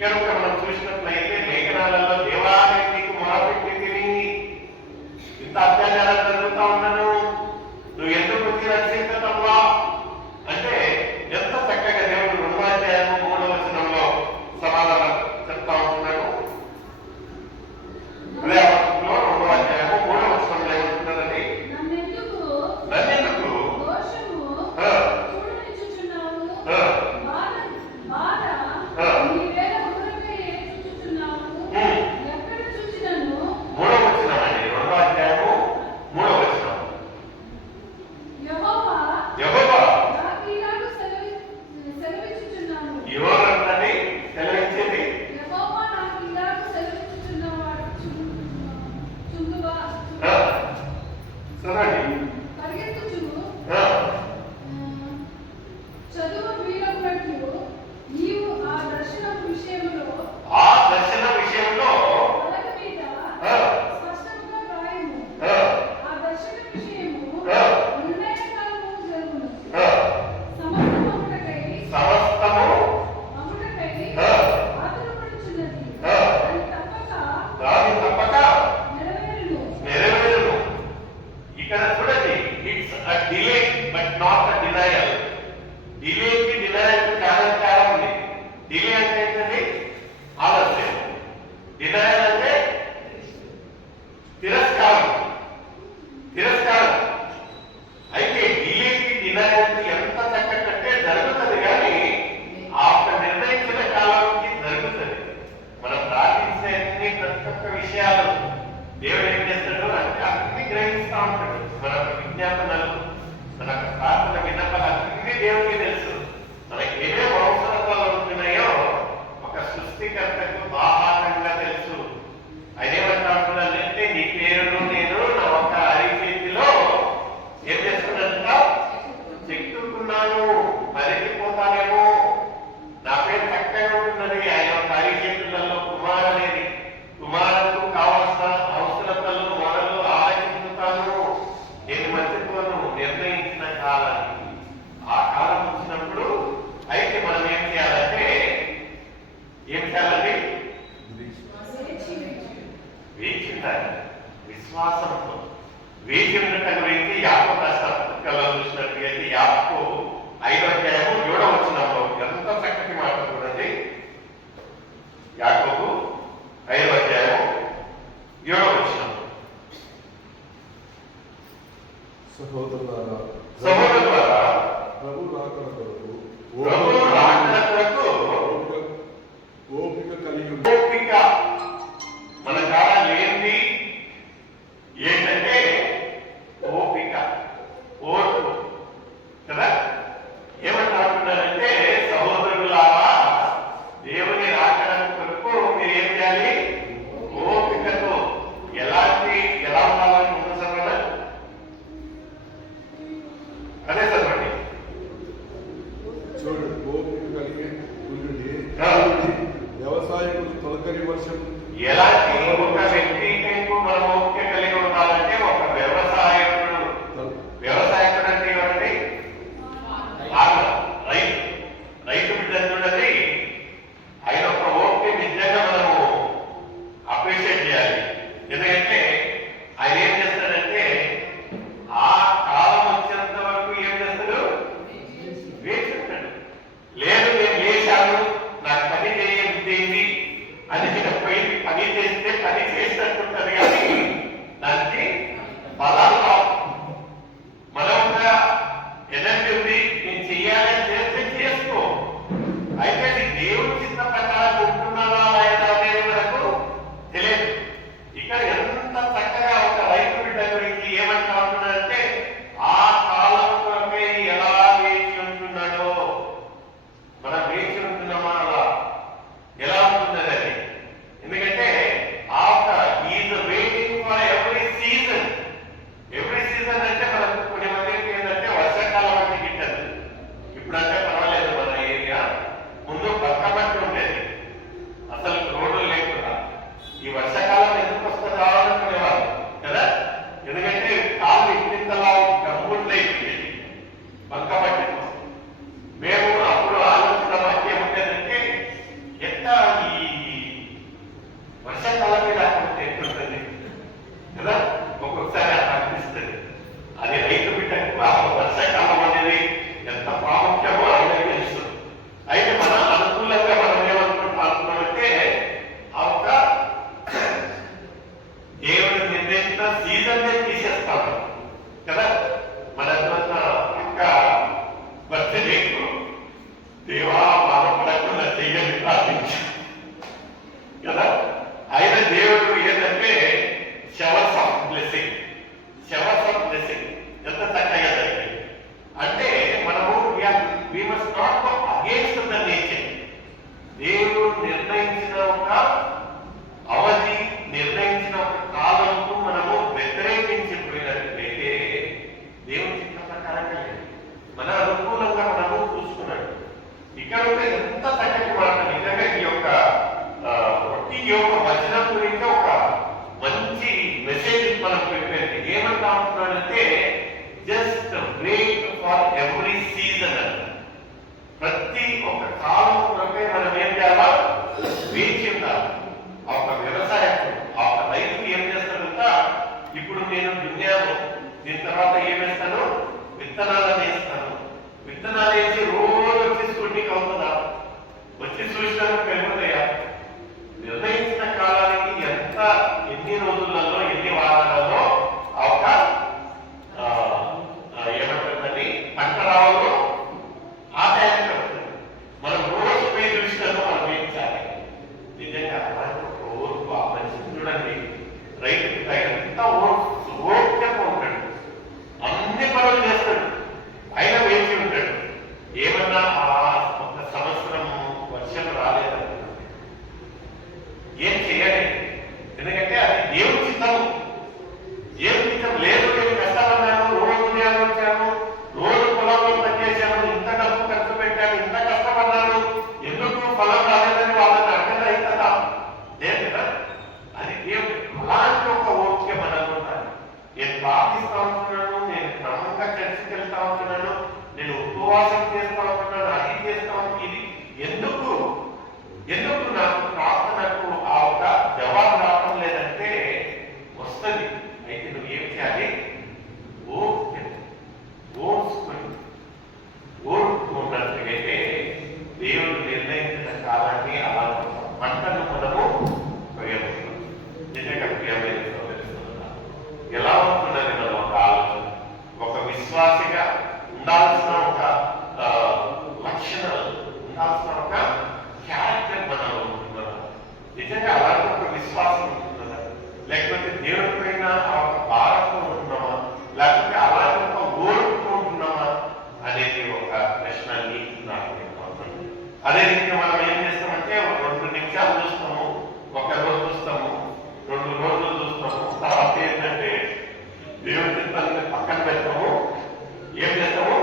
ఇక్కడ మనం చూసినట్లయితే లేఖనాలలో దేవాలయం నీకు మొరపెట్టి ఇంత అత్యాచారాలు జరుగుతా ఉన్నాను, నువ్వు ఎందుకు వచ్చి రక్షించటంలా అంటే ఎంత చక్కగా దేవుడు 2వ అధ్యాయము 3వ వచనంలో సమాధానం చెప్తా ఉంటున్నాడు. అదే 2వ అధ్యాయము 3వ వచనంలో ఏమంటున్నారండి, నన్నెందుకు దేవుడు ఏం చేస్తాడు అంటే అన్ని గ్రహిస్తా ఉంటాడు. మన విజ్ఞాపనలు, మన ప్రార్థన విన్నపాలు అన్ని దేవుడికి తెలుసు. మనకి ఏమేమి అవసరతలు ఉంటున్నాయో ఒక సృష్టికర్తకు బాహాటంగా తెలుసు. ఆయన ఏమంటాడుతున్నానంటే నీ పేరును నేను నా ఒక అరిచేతిలో ఏం చేస్తున్నంట చెక్కుకున్నాను, మరిగిపోతానేమో, నా పేరు చక్కగా ఉంటున్నది. ఆయన ఒక అరిచేతులలో కుమార్ అనేది, కుమారుకు కావాల్సిన అవసరతలు మొదలు ఆలోచించుతాను, నేను మర్చిపోను నిర్ణయించిన కాలానికి. ఆ కాలం వచ్చినప్పుడు అయితే మనం ఏం చేయాలంటే ఏం చేయాలండి, వేచి ఉండాలి. విశ్వాసంతో వేచి ఉండటం గురించి యాకోబు రాసిన పుస్తకాల్లో చూసినట్లయితే యాకోబు 5వ అధ్యాయము 7వ వచనంలో ఎంత చక్కటి మాట చూడండి. యాకోబు 5వ అధ్యాయము 7వ వచనం, సహోదరులారా ప్రభు రాకడ కొరకు ఓపిక కలిగి ఓపిక మన కాలం ఏంటి ఏంటంటే ఓపిక, ఓర్పు కదా. ఏమంటారంటే సహోదరులారా దేవుని రాకడ కొరకు మీరు ఏం చేయాలి, ఓపికతో. ఎలా ఉండాలని ముందు చదవండి, అదే చదవండి. చూడండి, ఓపిక కలిగి ఉండండి. వ్యవసాయకులు తొలకరి వర్షం ఎలాంటి ఒక వ్యక్తి మనం ఓపిక కలిగి ఉండాలంటే ఒక వ్యవసాయకుడు అంటే ఎవరండి, రైతు బిడ్డ చూడండి. ఆయన ఒక ఓపిక నిజంగా మనము అప్రిషియేట్ చేయాలి. ఎందుకంటే ఆయన ఏం చేస్తాడంటే ఆ కాలం వచ్చేంత వరకు ఏం చేస్తాడు, వేచి ఉంటాడు. లేదు నేను లేచాను, నాకు పని చేయబుద్ధి అని పోయి పని చేస్తే పని చేసినట్టుంటది, కానీ దానికి బలాలు రావు. మనం ఎనర్జీ ఉంది, నేను చెయ్యాలని చేస్తే చేసుకో. అయితే దేవుడి చిత్త ప్రకారం ఉంటున్నావా లేదా అనేది మనకు తెలియదు. ఇక్కడ ఎంత చక్కగా ఒక రైతు బిడ్డ గురించి ఏమంటా ఉంటున్నాడంటే ఆ కాలం కొరకే ఎలా వేచి ఉంటున్నాడో మనం వేచి ఉంటున్నామా, అలా ఎలా ఉంటున్నది అది. ఎందుకంటే after is waiting for every season. Every season అంటే మనకు కొన్ని మందికి ఏంటంటే వర్షాకాలం అంటే గిట్టదు. ప్రతి ఒక్క కాలం కొరకై మనం ఏం చేయాలా? వేచి ఉండాలి. ఆ ఒక వ్యవసాయం, ఆ ఒక రైతు ఏం చేస్తాడంట, ఇప్పుడు నేను దున్యాను, దీని తర్వాత ఏం వేస్తాను? విత్తనాలను వేస్తాను. విత్తనాలు వేసి రోజు వచ్చి స్కూటీకి అవుతుందా? వచ్చి చూసినాను పెరుగుతాయా? నిర్ణయించిన కాలానికి ఎన్ని రోజులలో, ఎన్ని వారాలలో ఆ ఒక ఏమంటుందని పంట రావాలో ఆ టైంకి వస్తుంది. మనం రోజు పోయి చూసినాను మనం ఏం చేయాలి? నిజంగా అలాంటి ఒక ఓర్పు ఆ మనిషిని చూడండి. రైతుకి తగినంత ఓర్పుగా ఉంటాడు, అన్ని పనులు చేస్తాడు, ఆయన వేచి ఉంటాడు. ఏమన్నా ఒక సంవత్సరం వర్షం రాలేదనుకోండి, ఏం చేయాలి? ఎందుకంటే అది దేవుడి చిత్తము. దేవుడి చిత్తం లేదు, నేను కష్టపడ్డాను, రోజు ఉదయాన్ని వచ్చాను, రోజు పొలంలో పనిచేశాను, ఇంత డబ్బు ఖర్చు పెట్టాను, ఇంత కష్టపడ్డాను, ఎందుకు ఫలం రాలేదని వాళ్ళని అర్థం అవుతుందా? లేదు కదా, అది దేవుడు. అలాంటి ఒక ఓపిక మనకు ఉండాలి. నేను ప్రార్థిస్తా ఉంటున్నాను, నేను క్రమంగా చర్చకి వెళ్తా ఉంటున్నాను, నేను ఉపవాసం చేస్తా ఉంటున్నాను, అది చేస్తా ఉంటున్నాను, ఇది ఎందుకు నాకు ప్రార్థనకు ఆ ఒక జవాబు రావడం లేదంటే వస్తుంది. అయితే నువ్వు ఏం చేయాలి? ఓర్చుకున్నట్లయితే దేవుడు నిర్ణయించిన కాలాన్ని అలా పంటను మనము ఉపయోగిస్తాం. నిజంగా ప్రియమైన ఎలా ఉంటున్నది మనం ఒక ఆలోచన, ఒక విశ్వాసిగా ఉండాల్సిన ఒక లక్షణం, ఉండాల్సిన ఒక క్యారెక్టర్ మనం ఉంటున్నాం. నిజంగా అలాంటి ఒక విశ్వాసం ఉంటున్నదా? లేకపోతే దేవుడి పైన ఆ ఒక భారంతో ఉంటున్నామా? లేకపోతే అలాంటి ఒక ఓర్పుతో ఉంటున్నామా అనేది ఒక ప్రశ్నని నాకు అవుతుంది. అదే రీతిగా మనం ఏం చేస్తామంటే 2 నిమిషాలు చూస్తాము, ఒక రోజు చూస్తాము, 2 రోజులు చూస్తాము, తర్వాత ఏంటంటే దేవుడి చిత్తాన్ని పక్కన పెడతాము. ఏం చేస్తాము?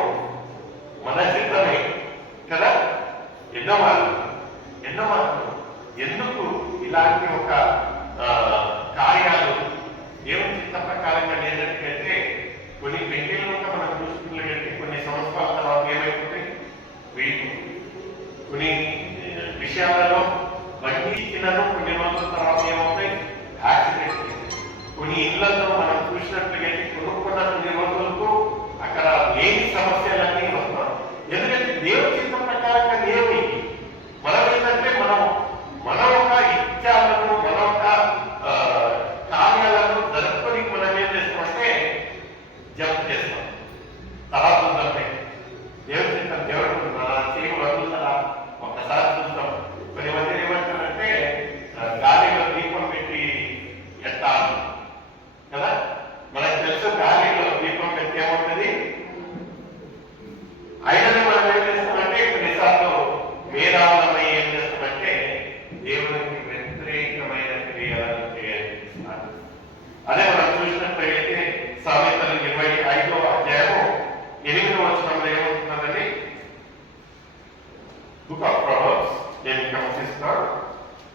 మన చిత్తమే కదా. ఎన్నో మార్పులు. ఎందుకు ఇలాంటి ఒక కార్యాలు దేవుని చిత్త ప్రకారంగా లేనట్టుకైతే కొన్ని పెళ్లిళ్ళు మనం చూసుకున్నట్లయితే కొన్ని సంవత్సరాల తర్వాత ఏమైపోతాయి? వీటి కొన్ని విషయాలలో బండి ఇచ్చినను కొన్ని రోజుల తర్వాత ఏమవుతాయి? యాక్సిడెంట్. కొన్ని ఇళ్లలో మనం చూసినట్లయితే కొనుక్కున్న కొన్ని రోజులకు అక్కడ లేని సమస్యలన్నీ వస్తాం. ఎందుకంటే దేవుని చిత్త ప్రకారంగా లేవు. మనం ఏంటంటే మన ఒక ఇచ్చాలను, మన ఒక కార్యాలను జరుపుకొని మనం ఏం చేస్తామంటే జంప్ చేస్తాం. తర్వాత చూద్దాం, దేవుడి చిత్తం దేవుడు చేయి వదులుతారా ఒక్కసారి చూస్తాం. కొన్ని మంది ఏమంటారంటే గాలిలో దీపం పెట్టి ఎత్తాలి కదా. మనకు తెలుసు గాలిలో దీపం పెట్టి ఏమవుతుంది? అయినది మనం ఏం చేస్తామంటే కొన్నిసార్లు వేదాలమై ఏం చేస్తామంటే దేవునికి వ్యతిరేకమైన క్రియలను చేయాలి. అదే మనం చూసినట్లయితే సామెతలు 25వ అధ్యాయము 8వ వచనంలో ఏమవుతున్నదండి? బుక్ ఆఫ్ ప్రొవర్బ్స్, నేను గమనిస్తున్నాను.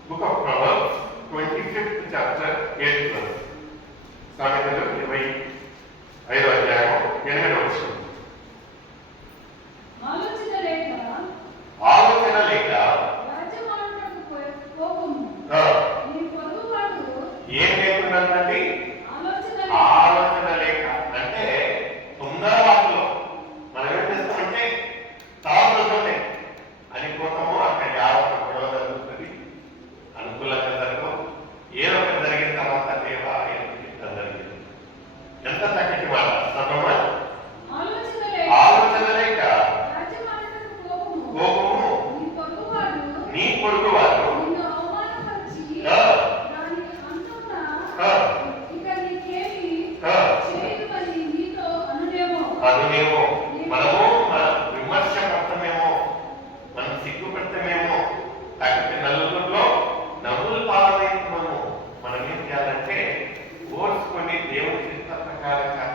Book of proverbs 25th chapter 8th verse. సామెతలు 25వ అధ్యాయము 8వ వచనం. ఆలోచన లేక ఏం లేకుండానండి? ఆలోచన లేక అంటే తొందర వాటిలో మనం ఏం చేస్తామంటే తాగుతుంటే అని పోతాము, అక్కడ యావత గొడవ జరుగుతుంది, అనుకూలంగా జరగవు. ఏదో ఒకటి జరిగిన తర్వాత దేవా ఎంత జరిగింది. ఎంత చక్కటి మాట సభమా. ఆలోచన లేక కోపము నీ పొరుగువాడు అనునేమో, మనము మన విమర్శ పడతామేమో, మనం సిగ్గుపడతామేమో, లేకపోతే నలుగురిలో నవ్వులు పాలవుతున్నాము. మనం ఏం చేయాలంటే ఓర్చుకొని దేవుని చిత్త ప్రకారంగా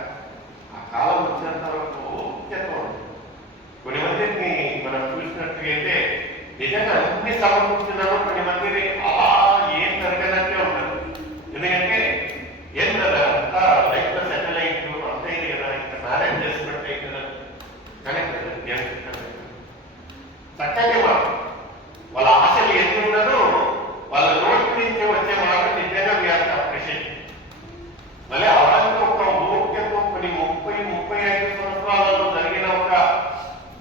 ఆ కాలం వచ్చినంత వరకు ఓపికతో. కొన్ని మందిని మనం చూసినట్టుగైతే నిజంగా అన్ని సమకూర్చున్నాము, కొన్ని మందిని అలా ఏం జరగనట్టే ఉంటారు. ఎందుకంటే ఏం కదా అంతా లైఫ్ లో సెటిల్ అయింది, అంతే కదా, ఇంకా మ్యారేజ్ చేసుకుంటే కదా. కానీ చక్కగా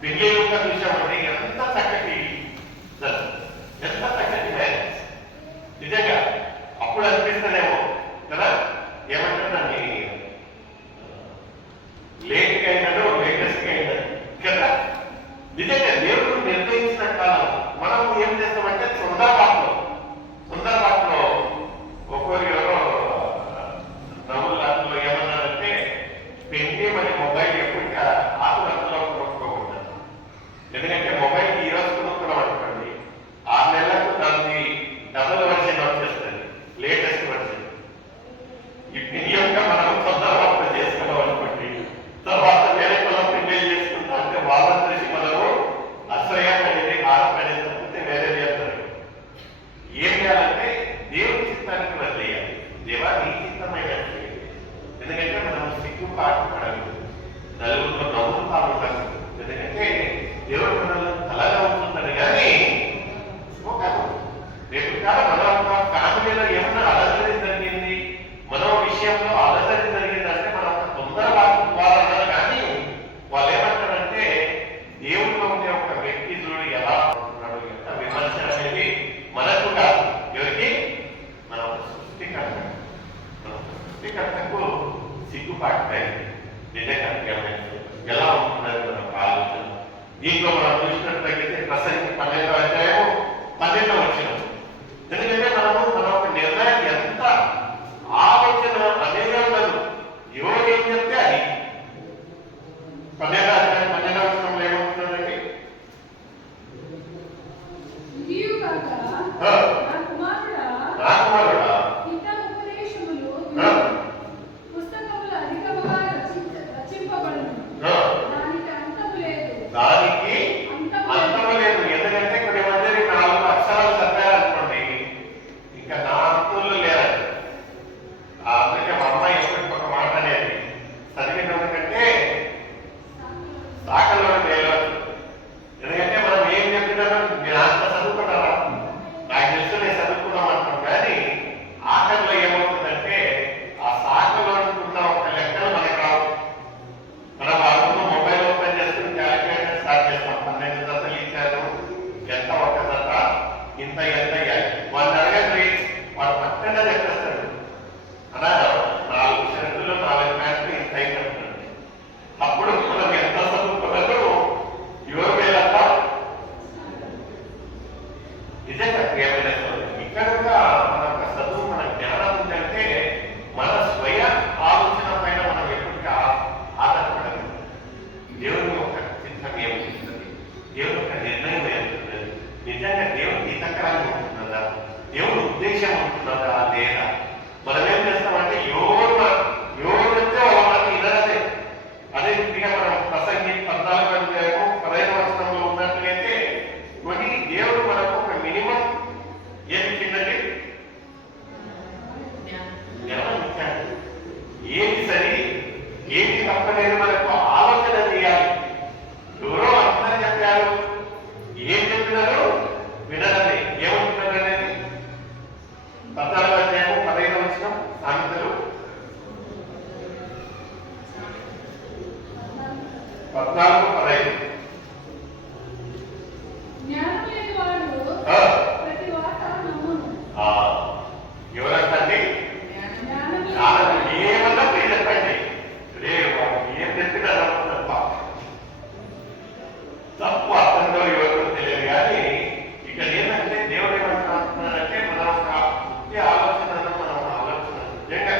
పెళ్లి యొక్క చూసామంటే ఎంత చక్కటి ఎంత చక్కటి మ్యారేజ్ నిజంగా అప్పుడు అనిపిస్తుందేమో కదా ఏమంటే దాన్ని లేట్గా అయినాడు లేటెస్ట్గా అయినాడు కదా నిజంగా దేవుడు నిర్ణయించిన కాలం మనం ఏం చేస్తామంటే సుందరబాటులో ఒక్కొక్కరు ఎవరో నవ్వులాటలో ఏమన్నారంటే పెళ్లి మరి మొబైల్ ఎప్పటికీ ఆకులంతలో కొనుక్కోకూడదు. ఎందుకంటే మొబైల్ ఈ రోజు కొనుక్కున్నాం అనుకోండి 6 నెలలకు దానికి డబుల్ వర్షన్ వచ్చేస్తుంది, లేటెస్ట్ వర్షన్. ఈ యొక్క మనం తొందరగా చేసుకున్నాం అనుకోండి, తర్వాత వేరే కులం పెళ్లి చేసుకుంటా అంటే వాళ్ళని తెలిసి మనము అసహ్య అనేది భారం అనేది తప్పితే వేరే చేస్తారు. ఏం చేయాలంటే దేవుడి చిత్తానికి వదిలేయాలి. దేవా నీ చిత్తమైనట్టు. ఎందుకంటే మనం సిగ్గుపాటు పడాలి, నలుగురిలో నవ్వులు పాల్గొంటారు. ఎందుకంటే దేవుడు మనల్ని అలాగా ఉంటుందని కానీ రేపు కాదు మన ఫ్యామిలీలో ఏమన్నా అలసరి జరిగింది, మనో విషయంలో అలసరి జరిగిందంటే మనం ఒక తొందరపాటు పోవాలన్నారు. కానీ వాళ్ళు ఏమంటారంటే దేవుడిలో ఉండే ఒక వ్యక్తి చూడు ఎలా ఉంటున్నాడు, ఎంత విమర్శ అనేది మనకు కాదు, ఎవరికి మన ఒక సృష్టికర్తకు సిగ్గుపాటుతాయి. నిజంగా ఎలా ఉంటున్నారు మన ఆలోచన. దీంట్లో మనం చూసినట్లయితే ప్రసంగి 12వ అధ్యాయము 12వ వచనం. ఎందుకంటే మన ఒక నిర్ణయం ఎంత ఆలోచన అనేది ఉండదు, ఎవరు ఏం చెప్తే అది. 12వ అధ్యాయం 12వ వచనంలో ఏమంటున్నారండి? నా కుమారుడా దానికి అంతము లేదు. ఎందుకంటే కొన్ని మంది 4 అక్షరాలు చదివారనుకోండి, ఇంకా నా అంతులు లేరండి. అందుకే మా అమ్మాయి ఎప్పటికి ఒక మాట అనేది చదివినందుకంటే సాకల్లో తెలియదు. ఎందుకంటే మనం ఏం చెప్పినారో మీరు అంత చదువుకున్నారా, నాకు తెలుసు నేను చదువుకున్నాం అంటాం. కానీ ఆఖరిలో ఏమవుతుందంటే ఆ సాకలో ఉన్న ఒక లెక్కలు మనకు రావు. మనం వాళ్ళతో మొబైల్ ఓపెన్ చేసుకుని క్యాలిక్యులేటర్ స్టార్ట్ చేస్తాం. 12 జతలు ఇచ్చారు, ఎంత ఒక జత ఇంత ఎంత వాళ్ళు అడగండి, వాడు పక్కన చెప్పేస్తాడు. అలా 4 షర్టులు 4 ప్యాంట్లు ఇంత అయినట్టు. అప్పుడు మనం ఎంత చదువుకున్నదో ఎవరు వేలంతా నిజంగా ప్రియమైన ఇక్కడ మన యొక్క చదువు మన జ్ఞానం ఉందంటే మన స్వయ ఆలోచన పైన మనం ఎప్పటికీ ఆధారపడదు. దేవుని యొక్క చిత్తం ఏమవుతుంది, దేవుని యొక్క నిర్ణయం ఏమవుతుంది, నిజంగా దేవుని హితకరంగా ఉంటున్నదా, దేవుని ఉద్దేశం ఉంటున్నదా లేదా. మనం ఏం చేస్తామంటే ఎవరు చెప్తే వాళ్ళ మాట వినదే. అదే రీతిగా మనం ప్రసంగి 14వ అధ్యాయము 15వ వచనంలో ఉన్నట్లయితే కొన్ని దేవుడు మనకు ఒక మినిమం ఏమి ఇచ్చిందండి, జ్ఞానం ఇచ్చాడు. ఏది సరి ఏది తప్పలేదు మనకు ఆలోచన చేయాలి. ఎవరో అందరూ చెప్పారు, ఏం చెప్పినారు వినడమే. ఏమంటున్నారు అనేది 14వ అధ్యాయము 15వ వచనం సామెతలు 14:15. ఎవరంటండి ఏమన్నా మీరు చెప్పండి, రే ఏం చెప్పినారు తప్పు అర్థంలో ఎవరు తెలియదు. కానీ ఇక్కడ ఏంటంటే దేవుడు ఏమంటున్నారంటే మనం ఒక ముఖ్య ఆలోచనను మనం ఆలోచన నిజంగా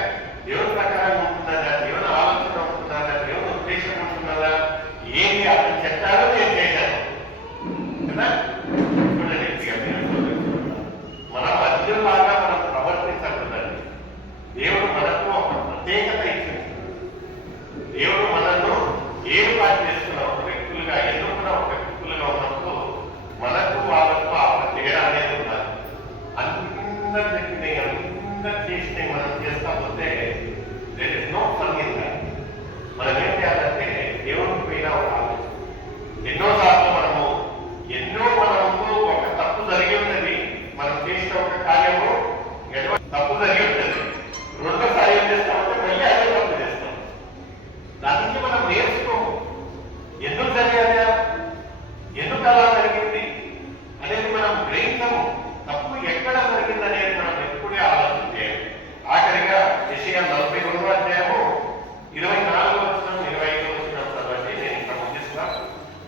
దేవుడి ప్రకారం ఉంటున్నదా, దేవుని ఆలోచన ఉంటున్నదా, దేవుని ఉద్దేశం ఉంటున్నదా, ఏంటి అతను చెప్పాడో నేను చేశాను కదా. చూడండి మన మధ్యలాగా మనం ప్రవర్తించకూడదండి. దేవుడు మనకు ఒక ప్రత్యేకత ఇచ్చింది. దేవుడు మనల్ని ఏర్పాటు చేసుకున్న ఒక వ్యక్తులుగా, ఎన్నుకున్న ఒక వ్యక్తులుగా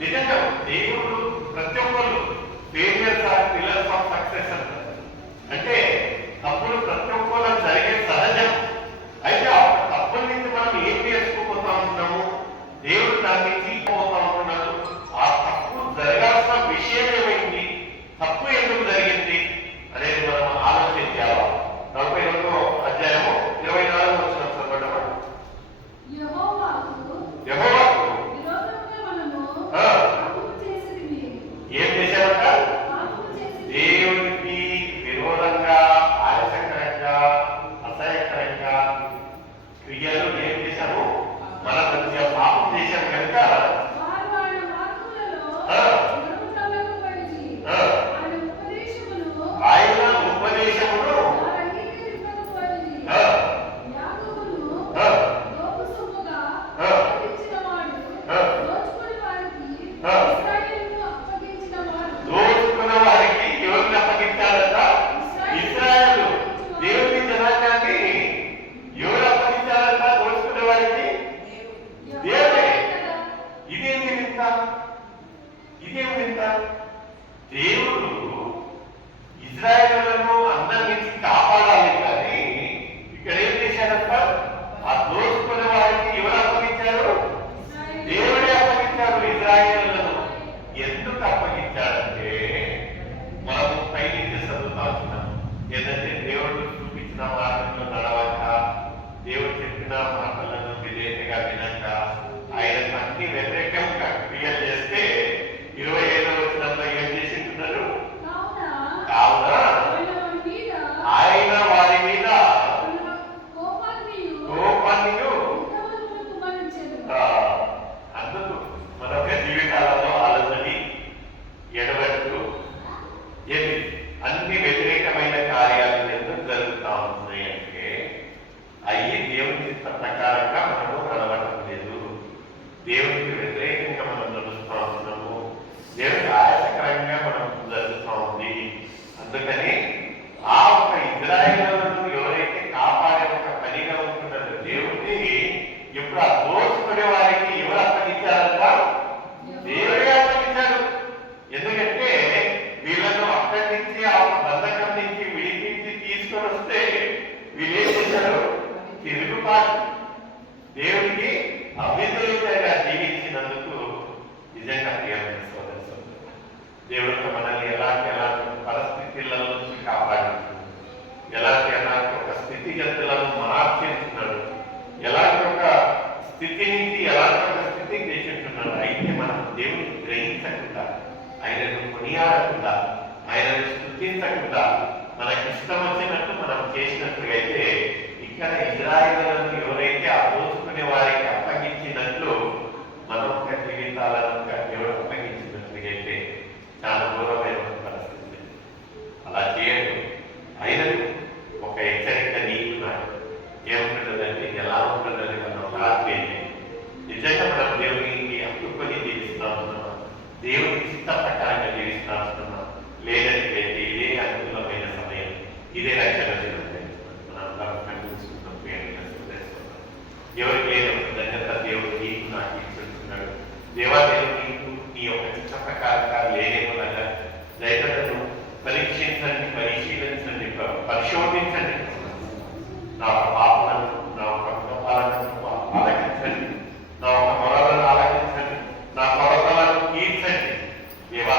నిజంగా దేవుడు ప్రతి ఒక్కరు failures are pillars of success అంటారు. అంటే తప్పులు ప్రతి ఒక్కరు జరిగే సహజం. అయితే ఆ తప్పుల నుంచి మనం ఏం నేర్చుకోపోతా ఉంటున్నాము, దేవుడు దాని నుంచి పోతా ఉంటున్నాడు. ఆ తప్పు జరగాల్సిన విషయం ఏమైంది, తప్పు ఎందుకు జరిగింది అనేది మనం ఆలోచించాలి. 42వ అధ్యాయము 24వ వచనం చదవడం. యెహోవాకు ఏం చేశారంట? దేవునికి విరోధంగా, ఆయాసకరంగా, అసహ్యకరంగా క్రియలు ఏం చేశాము? మన మధ్య పాపం చేశాము కనుక ఆయన ఉపదేశమును దోచుకున్న వారికి ఎవరిని అప్పగించాలంట? ఇశ్రాయేలు దేవుని జనాంగాన్ని ఎవరు అప్పగించాలంట? దోచుకునే వారికి దేవుడే. ఇదేంటి వింత? ఇదేం వింత? దేవుడు ఇశ్రాయేలులను అందరి నుంచి కాపాడాలి కానీ ఇక్కడ ఏం చేశారంట? ఆ దోచుకునే వారికి ఎవరు అప్పగించారు? దేవుడే అప్పగించారు ఇశ్రాయేలులను. ఎందుకు అప్పగించాడంటే మనము పైనుంచి చదువుతా ఉన్నాం. ఏదంటే దేవుడు చూపించిన మార్గంలో నడవక, దేవుడు చెప్పిన మాటలను విధేయతగా వినక, ఆయనకు అన్ని వ్యతిరేకంగా క్రియలు చేస్తే 25వ వచనంలో ఏం చేసింటున్నారు? కావున ఆయన వారి మీద కోపాన్ని అందుకు మన జీవితాలలో ఆలోచని ఎడబెట్టు ఏది అన్ని వ్యతిరేకమైన కార్యాలు ఎందుకు జరుగుతా ఉన్నాయి అంటే అయ్యి దేవుని చిత్త ప్రకారంగా మనము నడవటం లేదు. దేవునికి వ్యతిరేకంగా మనం నడుస్తూ ఉన్నాము. దేవునికి ఆయాసకరంగా మనం జరుగుతూ ఉంది. అందుకని ఆ ఒక ఇశ్రాయేలులను ఎవరైతే కాపాడే ఒక పనిగా ఉంటున్నారో దేవుడిని ఇప్పుడు ఆ దోచుకునే వారికి ఎవరు అప్పగించారంట? దేవుడే అప్పగించారు. ఎందుకంటే వీళ్ళను అక్కడి నుంచి ఆ బంధకం నుంచి విడిపించి తీసుకొని వస్తే వీళ్ళు ఏం చేశారు? తిరుగుబాటు, దేవుడికి అవిధేయతగా జీవించినందుకు నిజంగా ప్రియమైన సోదరులు, దేవుడు మనల్ని ఎలాంటి పరిస్థితుల నుంచి కాపాడుతున్నాడు, ఎలాంటి ఒక స్థితిగతులను మార్చేస్తున్నాడు, ఎలాంటి ఒక స్థితి నుంచి ఎలాంటి ఒక స్థితికి తెచ్చుంటున్నాడు. అయితే మనం దేవుని గ్రహించకుండా, ఆయనను కొనియాడకుండా, ఆయనను స్తుతించకుండా మనకి ఇష్టం వచ్చినట్టు మనం చేసినట్టుగా అయితే ఇక్కడ ఇశ్రాయేలులను ఎవరైతే ఆ దోచుకునే వారికి అప్పగించినట్లు మన యొక్క జీవితాలను దేవుడు అప్పగించినట్లుగా అయితే చాలా దూరమైన పరిస్థితి. అలా చేయదు. ఆయనకు ఒక హెచ్చరిక నీకున్నాడు. ఏముంటుందంటే ఎలా ఉంటుందని మనం రాత్రి నిజంగా మనం దేవునికి హత్తుకొని జీవిస్తా ఉంటున్నాం, దేవుని చిత్త ప్రకారంగా జీవిస్తా ఉంటున్నాం. లేదంటే ఇదే అనుకూలమైన సమయం, ఇదే రక్షణ దినం. మనం కనిపిస్తున్నాం. ఎవరికి ఏదో ధన్యత దేవుడు నీకు నాకు ఇస్తున్నాడు. దేవాదేవుడు నీకు నీ యొక్క చిత్త ప్రకారంగా లేనేమనగా దయచేసి పరీక్షించండి, పరిశీలించండి, పరిశోధించండి. నా ఒక పాపలను, నా ఒక పాపాలను ఆలకించండి, నా ఒక మొరలను ఆలకించండి, నా కొరతలను తీర్చండి. దేవా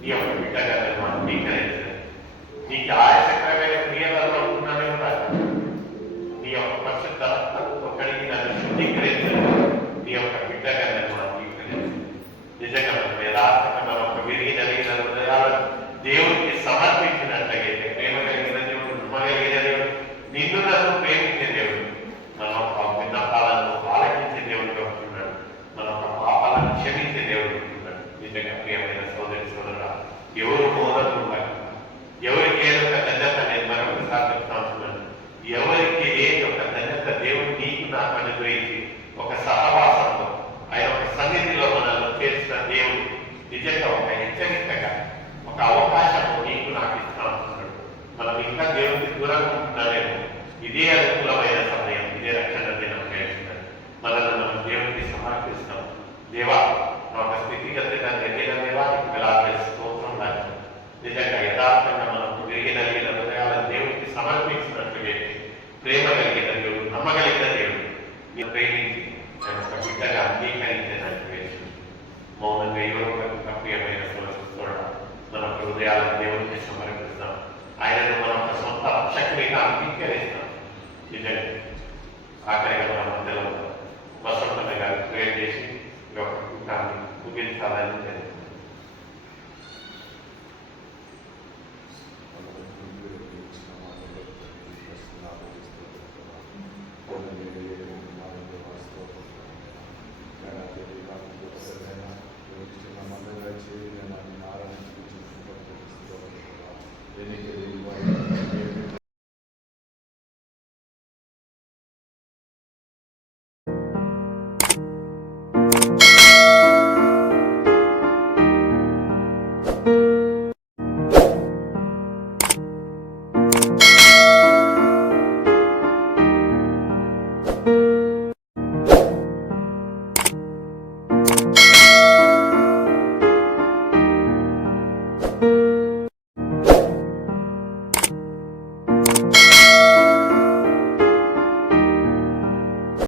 నీ యొక్క బిడ్డగా నేను అంగీకరించండి. నీకు ఆయాసకరమైన క్రియలలో ఉంటున్నానే కాదు, నీ యొక్క పరిశుద్ధ రక్తంతో కడిగి నన్ను శుద్ధీకరించండి. నీ యొక్క బిడ్డగా నేను అంగీకరించండి. నిజంగా మనం యథార్థంగా మనం ఒక విరిగిన హృదయాలను దేవుడికి సమర్పించినట్లయితే ప్రేమ కలిగిన దేవుడు, నమ్మగలిగిన దేవుడు, నిన్ను నన్ను ప్రేమించే దేవుడు, మన ఒక విన్నపాలను ఆలకించే దేవుడిగా ఉంటున్నాడు. మన ఒక పాపాలను క్షమించే దేవుడు ఉంటున్నాడు. నిజంగా ప్రియమైన సోదరి సోదరుడా, ఎవరు మోదలు ఉండాలి, ఎవరికి ఏదో ఒక ధన్యత, నేను మరొకసారి చెప్తా ఉంటున్నాను, ఎవరికి ఏదో ఒక ధన్యత దేవుడు నీకు నాకు అనుగ్రహించి ఒక సహవాసంలో ఆయన ఒక సన్నిధిలో మనల్ని చేసిన దేవుడు నిజంగా ఒక హెచ్చరికగా ఒక అవకాశం నీకు నాకు ఇస్తా ఉంటున్నాడు. మనం ఇంకా దేవుడికి దూరంగా ఉంటున్నాడేమో, ఇదే అనుకూలమైన సమయం, ఇదే రక్షణ దినం చేస్తున్నాడు. మనల్ని మనం దేవుడికి సమర్పిస్తాం. దేవా నా ఒక స్థితిగతిగా జరిగిన దేవా నీకు వేలాది స్తోత్రం నాయన. నిజంగా యథార్థంగా మనం విరిగినలిగిన హృదయాలను దేవుడికి సమర్పించినట్లుగా ప్రేమ కలిగిన దేవుడు, నమ్మగలిగిన దేవుడు, మీరు ప్రేమించి ఆయన ఒక బిడ్డగా అంగీకరించినట్టు వేసి మౌనంగా ఎవరో ప్రియమైన చూడ మన హృదయాలను దేవుడికి సమర్పిస్తాం. ఆయనను మన ఒక సొంత రక్షకునిగా అంగీకరిస్తాం. నిజంగా ఆఖరిగా మన మధ్యలో వసంతమ్మ గారు ప్రేర్ చేసి ఈ యొక్క కూటాన్ని ముగించాలని తెలియదు. Grazie.